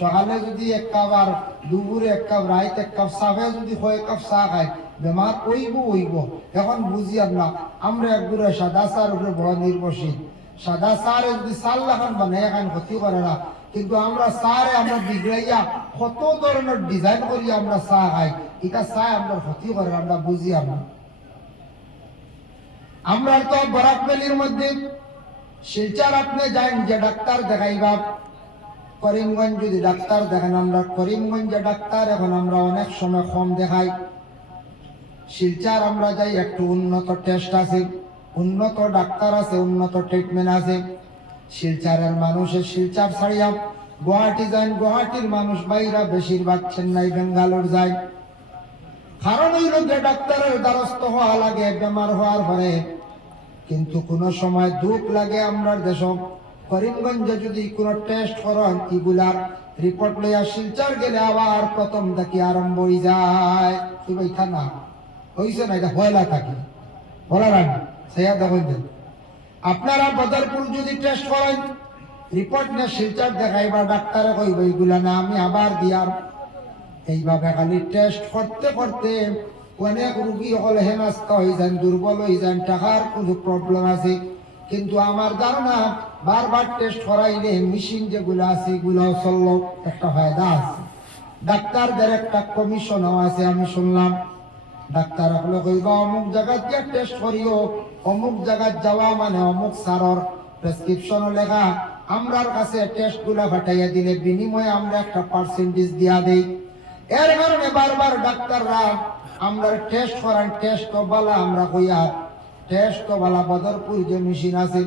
সকালে যদি এক কাপ আর দুপুরে এক কাপ, রাইত এক কাপ চাহে যদি কয়েক কাপ চাহ খায় বেমার ওইব ওইব এখন বুঝি না, আমরা একগুলো সাদা চার উপরে বড় নির্ভরশীল সাদা চারে যদি চাল লাখান বানাই এখন ক্ষতি করে না, কিন্তু আমরা চারে আমরা বিগড়াইয়া কত ধরনের ডিজাইন করি আমরা চা খাই এটা চায় আমরা ক্ষতি করে আমরা বুঝি না। আমরা তো বরাক ভ্যালির মধ্যে শিলচার আপনি যান যে ডাক্তার দেখাইবা। করিমগঞ্জ যদি ডাক্তার দেখেন, আমরা করিমগঞ্জে ডাক্তার, এখন আমরা অনেক সময় কম দেখাই। শিলচার আমরা যাই, একটু উন্নত টেস্ট আছে। উন্নত ডাক্তার আছে, উন্নত ট্রিটমেন্ট আছে। শিলচারের মানুষের শিলচার ছাড়িয়া গুয়াহাটি যায় গুয়াহাটির মানুষ বাইরা বেশিরভাগ চেন্নাই বেঙ্গালোর যায়। কারণ হইল যে ডাক্তারের দ্বারস্থ হওয়া লাগে, বেমার হওয়ার পরে। কিন্তু কোন সময় দুঃখ লাগে আমরা দেশ। করিমগঞ্জে যদি কোনো টেস্ট করেন, এগুলার রিপোর্ট লইয়া শিলচার গেলে আবার প্রথম দেখি আরম্ভ হয়ে যায়। তুই ভাই না হইছে না এটা? হয়লা থাকে। বলা রাখি সেয়া দেখুন। আপনারা বদরপুর যদি টেস্ট করেন রিপোর্ট নিয়ে শিলচার দেখাইবা, ডাক্তারে কইব এইগুলা না, আমি আবার দিয়ার এইভাবে খালি টেস্ট করতে করতে অনেক রুগী হল হেনাস্ত হয়ে যান, দুর্বল হয়ে যান, টাকার কোনো প্রবলেম আছে। কিন্তু আমার ধারণা বারবার টেস্ট করাইলে মেশিন যেগুলো আছে এগুলো চলল, একটা ফায়দা আছে। ডাক্তারদের একটা কমিশনও আছে, আমি শুনলাম। ডাক্তার হলো কইবা অমুক জায়গাত গিয়ে টেস্ট করিও। অমুক জায়গাত যাওয়া মানে অমুক সারর প্রেসক্রিপশনও লেখা। আমরার কাছে টেস্টগুলা ফাটাইয়া দিলে বিনিময়ে আমরা একটা পার্সেন্টেজ দিয়া দেই। এর কারণে বারবার ডাক্তাররা আমরা টেস্ট করান টেস্ট তো বলা, আমরা কইয়া টেস্ট তো বলা, বদরপুর যে মেশিন আছে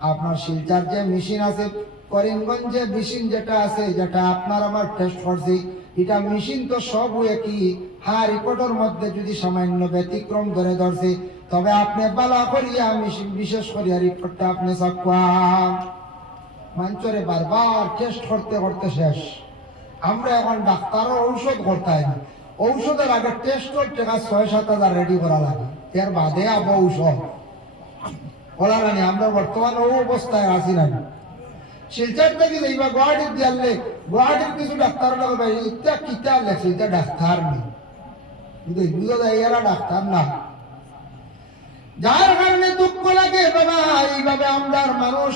আপনার শিলচার যে মেশিন আছে, করিমগঞ্জে মেশিন যেটা আছে, যেটা আপনার আমার টেস্ট করছি, এটা মেশিন তো সব একই। হ্যাঁ রিপোর্টের মধ্যে যদি সামান্য ব্যতিক্রম ধরে ধরছে, তবে আপনি বালা করিয়া মেশিন বিশেষ করিয়া রিপোর্টটা আপনি সাকুয়ান মঞ্চরে বারবার টেস্ট করতে করতে শেষ। আমরা এখন ডাক্তারও ঔষধ করতে না। ঔষধের আগে টেস্টর টাকা ছয় সাত হাজার রেডি করা লাগে। এর বাদে আবার ঔষধ। বলা রানি আমরা বর্তমান ও অবস্থায় আছি না। শিলচর থেকে যাইবা গুয়াহাটির দিয়ালে গুয়াহাটির কিছু ডাক্তার লাগে ভাই ইত্যা কিতা লেখছে এটা ডাক্তার নেই। কিন্তু এগুলো যায় এরা ডাক্তার না। যার কারণে দুঃখ লাগে, বাবা, এইভাবে আমরা মানুষ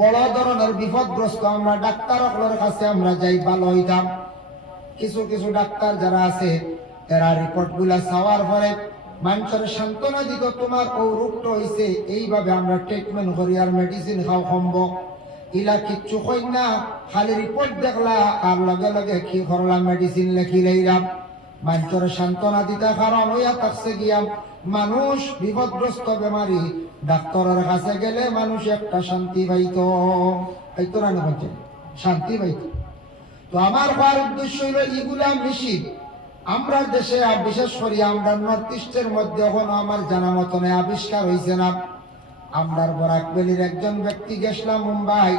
বড় ধরনের বিপদগ্রস্ত, আমরা ডাক্তার কাছে আমরা যাই, ভালো হইতাম। কিছু কিছু ডাক্তার যারা আছে, এরা রিপোর্টগুলা চাওয়ার পরে মানুষের সান্ত্বনা দিত, তোমার ও রোগটা হয়েছে এইভাবে আমরা ট্রিটমেন্ট করি আর মেডিসিন খাও সম্ভব। ইলা কিচ্ছু কই না, খালি রিপোর্ট দেখলা, আর লগে লগে কি করলাম মেডিসিন লেখি লইলাম। মানুষের সান্ত্বনা দিতে কারণ হইয়া থাকছে গিয়া, মানুষ বিপদগ্রস্ত বেমারি, ডাক্তারের কাছে গেলে মানুষ একটা শান্তি পাইত। পাইতো না বলছে শান্তি পাইত। তো আমার হওয়ার উদ্দেশ্য হইল এগুলা মেশিন আমরা দেশে আর বিশেষ করে আমরা নর্থ ইস্টের মধ্যে এখনও আমার জানা মতনে আবিষ্কার হয়েছে না। আমরার বরাক ভ্যালির একজন ব্যক্তি গেছিলাম মুম্বাই।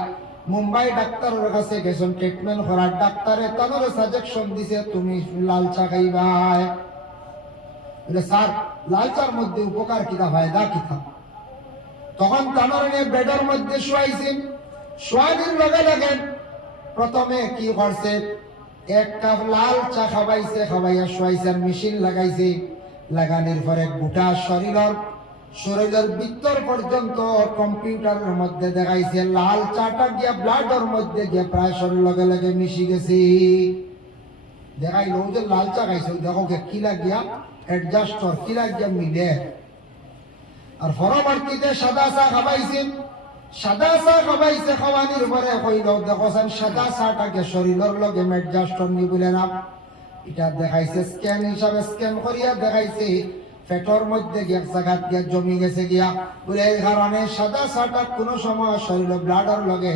মুম্বাই ডাক্তারের কাছে গেছেন ট্রিটমেন্ট করার ডাক্তারে তাদের সাজেকশন দিছে, তুমি লাল চা খাইবাই স্যার, লাল চার মধ্যে উপকার কিতা ফায়দা কিতা? তখন তানার নিয়ে বেডের মধ্যে শোয়াইছেন। শোয়ানির লগে লগে প্রথমে কি করছে এক কাপ লাল চা খাবাইছে খাবাইয়া শোয়াইছে মেশিন লাগাইছে। লাগানোর পরে গোটা শরীরের শরীরের ভিতর পর্যন্ত কম্পিউটারের মধ্যে দেখাইছে, লাল চাটা গিয়া ব্লাডের মধ্যে গিয়া প্রায় শরীর লগে লগে মিশি গেছে। দেখাইল যে লাল চা খাইছে, দেখো কি লাগিয়া অ্যাডজাস্টর কি লাগিয়া মিলে। আর পরবর্তীতে সাদা চা খাবাইছেন সাদা সাদা শরীরের লগে এটা দেখাইছে স্ক্যান হিসাবে করিয়া দেখাইছে। মধ্যে সাদা কোনো সময় শরীর ব্লাডের লগে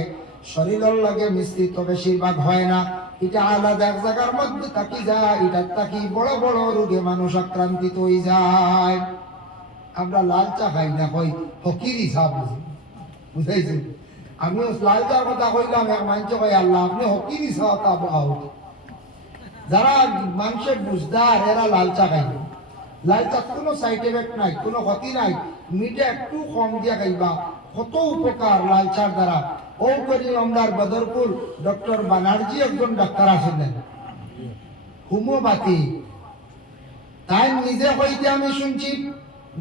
শরীরের লগে মিশ্রিত বেশিরভাগ হয় না। এটা আলাদা এক জায়গার মধ্যে থাকি যায় এটা থাকি বড় বড় রোগে মানুষ আক্রান্তিত হয়ে যায়। আমরা লাল চা খাই না, কই ফকির হিসাব বুঝি। বুঝাইছি আমিও লালচার কথা কইলাম, এক মানুষ কই আল্লাহ, আপনি হকির হিসাব তা বহাও যারা মানুষের বুঝদার, এরা লাল চা খাই লাল কোনো সাইড এফেক্ট নাই, কোনো ক্ষতি নাই। মিঠে একটু কম দিয়া খাইবা। কত উপকার লাল চার দ্বারা। ও করি আমরার বদরপুর ডক্টর বানার্জি একজন ডাক্তার আসেন হোমিওপ্যাথি। তাই নিজে হইতে আমি শুনছি,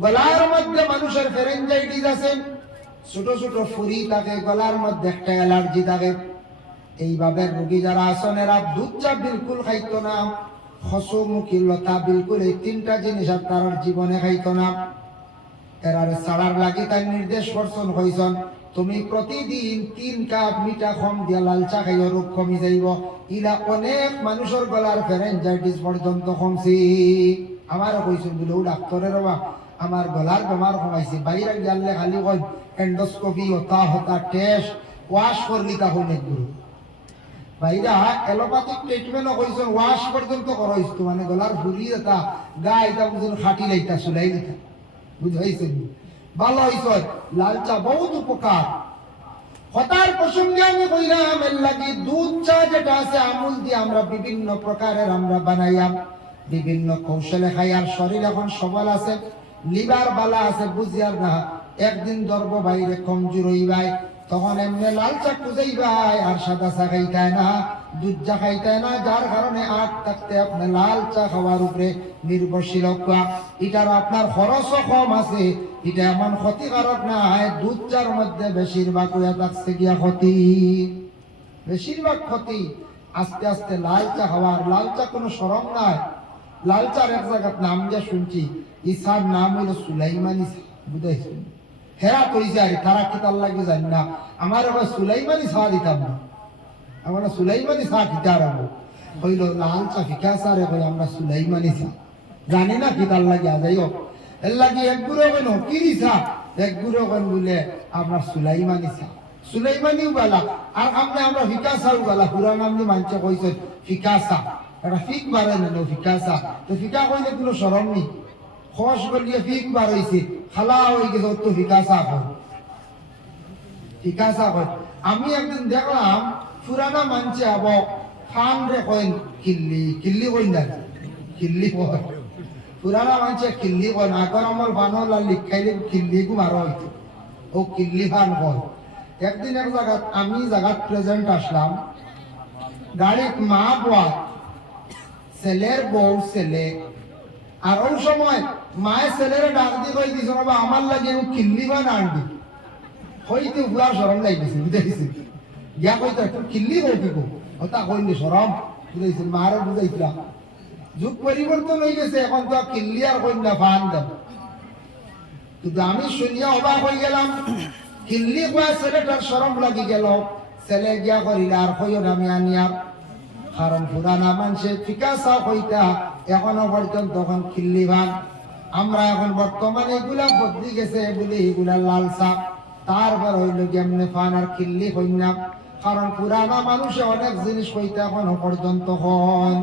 গলার মধ্যে মানুষের ফেরেঞ্জাইটিস আছে। ছোট ছোট ফুরি থাকে গলার মধ্যে একটা অ্যালার্জি থাকে। এইভাবে রোগী যারা আছেন এরা দুধ চা বিলকুল খাইতো না হসমুখী লতা বিলকুল, এই তিনটা জিনিস আর তার জীবনে খাইতো না। এরার সাড়ার লাগি তার নির্দেশ করছেন হইছন তুমি প্রতিদিন তিন কাপ মিঠা কম দিয়া লাল চা খাইও, রোগ কমি যাইব। ইলা অনেক মানুষের গলার ফেরেঞ্জাইটিস পর্যন্ত কমছি। আমারও কইছেন, বলে ও ডাক্তারের বাবা আমার গলার বেমার কমাইছে বাইরে গেলে খালি কই এন্ডোস্কোপি হতা হতা টেস্ট ওয়াশ করলি তা হইলে গুরু ভাইরা এলোপ্যাথিক ট্রিটমেন্টও কইছেন ওয়াশ পর্যন্ত করাইছো মানে গলার ফুলি এটা, গা এটা বুঝুন খাটি লাইতা সুলাই দিতা। বুঝাইছেন ভালো হইছে লাল চা বহুত উপকার হতার প্রসঙ্গে আমি কইলাম এর লাগি দুধ চা যেটা আছে, আমুল দিয়ে আমরা বিভিন্ন প্রকারের আমরা বানাইয়াম। বিভিন্ন কৌশলে খাই আর শরীর এখন সবল আছে। লিভার বালা আছে, বুঝিয়ার না। একদিন দর্ব বাইরে কমজোর হইবাই, তখন এমনি লাল চা খুঁজাইবাই, আর সাদা চা খাইতায় না, দুধ চা খাইতায় না, যার কারণে আট থাকতে আপনি লাল চা খাওয়ার উপরে নির্ভরশীল এটার আপনার খরচও কম আছে, এটা এমন ক্ষতিকারক না হয় দুধ চার মধ্যে বেশিরভাগ হইয়া থাকছে গিয়া ক্ষতি। বেশিরভাগ ক্ষতি, আস্তে আস্তে লাল চা খাওয়ার, লাল চা কোনো সরম নাই। লাল চার এক জায়গার নাম যা শুনছি ইসার নাম হইল সুলাইমানি বুঝাইছেন হেরা কইছে, আর তারা কি তার লাগে জানি না। আমার আবার সুলাইমানি চা দিতাম না। আমরা সুলাইমানি চা কিতা রাখব হইল লাল চা ফিকা সারে কই আমরা সুলাইমানি চা জানি না কি তার লাগে আজাই হোক এর লাগে এক গুড়ো কেন? কি দিছা? এক গুড়ো কেন বলে, আমরা সুলাইমানি চা সুলাইমানিও বালা আর আমরা আমরা ফিকা চাও বালা পুরা নাম দিয়ে মানছে কইছে ফিকা চা। এটা ফিক বারে না ফিকা চা তো ফিকা কইলে কোনো সরম নেই খস করিয়ে ফিক বার হইছে খালা হয়ে গেছে তো ফিকা চা হয় ফিকা চা হয় আমি একদিন দেখলাম পুরানা মানছে আব ফান রে কইন কিল্লি কিল্লি কইন না কিল্লি কয় পুরানা মানছে কিল্লি কয় না আগর আমার বানলা লিখাইলে কিল্লি গু মারা হইতো ও কিল্লি ফান কয় একদিন এক জায়গাত আমি জায়গাত প্রেজেন্ট আসলাম গাড়িত মা বোয়া ছেলের বউ ছেলে আর ওই সময় মায়ের ছেলের ডাক দিয়ে কই দিছ বাবা আমার লাগে ও কিল্লি বা না আনবি হইতে পুরা সরম লাগতেছে বুঝাইছে গিয়া কইতা তুই কিল্লি কই কি কো? ওটা কইনি সরম বুঝাইছে মারে বুঝাইছিলাম যুগ পরিবর্তন হয়ে গেছে, এখন তো কিল্লি আর কই না ফান দাম কিন্তু আমি শুনিয়া অবাক হয়ে গেলাম, কিল্লি কোয়া ছেলেটার সরম লাগি গেল। ছেলে গিয়া করিলা আর কইও আমি আনিয়া। কারণ পুরানা মানুষে ফিকা চা কইতা, এখনও পর্যন্ত তখন খিল্লি ভাগ। আমরা এখন বর্তমানে এগুলা বদলি গেছে বলে এগুলা লাল চা তারপর হইল কেমনে ফান আর খিল্লি হইনা কারণ পুরানা মানুষে অনেক জিনিস কইতে এখনও পর্যন্ত হন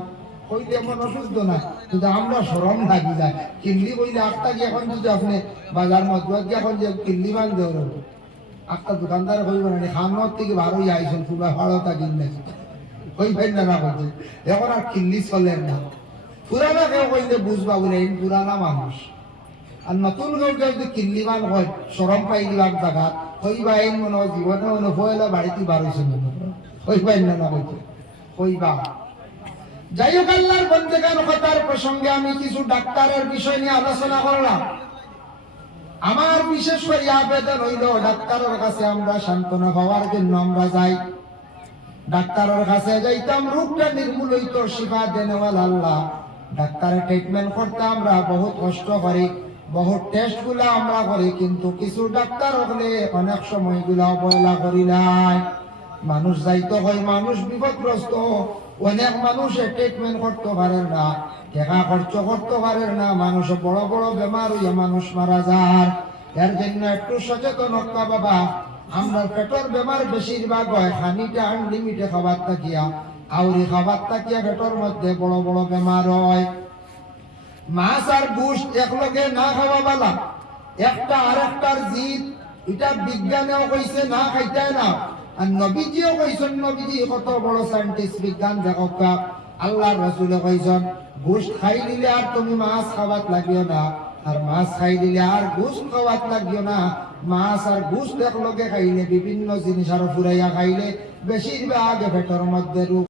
কইতে এমন অসুস্থ না, কিন্তু আমরা সরম লাগি যায়। কিল্লি কইলে আটটা গিয়ে এখন যদি আপনি বাজার মধ্যে গিয়ে এখন যে কিল্লি বান দেওয়ার একটা দোকানদার কইব না খানোর থেকে ভালোই আইসন খুব ভালো থাকিন না কই ভাই না না এখন আর কিল্লি চলে না। পুরানা কেউ কইলে বুঝবা বলে পুরানা মানুষ। আর নতুন কেউ যদি কিল্লিমান হয় সরম পাই দিলাম জায়গা কইবা এই মনে জীবনে মনে হইলে, বাড়িতে হয়েছে মনে হয়। কইবা না না কইতে কইবা যাই হোক, আল্লাহর বন্দেগান কথার প্রসঙ্গে আমি কিছু ডাক্তারের বিষয় নিয়ে আলোচনা করলাম। আমার বিশেষ করে আবেদন হইল, ডাক্তারের কাছে আমরা সান্ত্বনা পাওয়ার জন্য আমরা যাই। ডাক্তারের কাছে যাইতাম, রোগটা নির্মূল হইতো শিফা দেনেওয়াল আল্লাহ। ডাক্তারের ট্রিটমেন্ট করতে আমরা বহুত কষ্ট করি, বহুত টেস্টগুলা আমরা করি, কিন্তু কিছু ডাক্তার হলে অনেক সময়গুলা অবহেলা করি নাই। মানুষ যাইতো হয়, মানুষ বিপদগ্রস্ত, অনেক মানুষ ট্রিটমেন্ট করতে পারে না, টাকা খরচ করতে পারে না, মানুষ বড় বড় বেমার হইয়া মানুষ মারা যায়। এর জন্য একটু সচেতন হক্কা বাবা আমরা পেটের বেমার বেশিরভাগ হয় খানিটা আনলিমিটে খাবার থাকিয়া। আউরি খাবার থাকিয়া পেটের মধ্যে বড় বড় বেমার হয়। মাছ আর গুস্ত একলগে না খাওয়া বালা। একটা আর একটার জিদ এটা বিজ্ঞানেও কইছে না খাইতাই না। আর নবীজিও কইছেন নবীজি কত বড় সায়েন্টিস্ট বিজ্ঞান দেখক আল্লাহ রসুলে কইছেন গুস্ত খাই দিলে আর তুমি মাছ খাওয়াত লাগিও না। আর মাছ খাই দিলে আর গুস্ত খাওয়াত লাগিও না। মাছ আর ঘুষ দেখল খাইলে বিভিন্ন জিনিস আরও ফুরাইয়া খাইলে বেশিরভাগ পেটের মধ্যে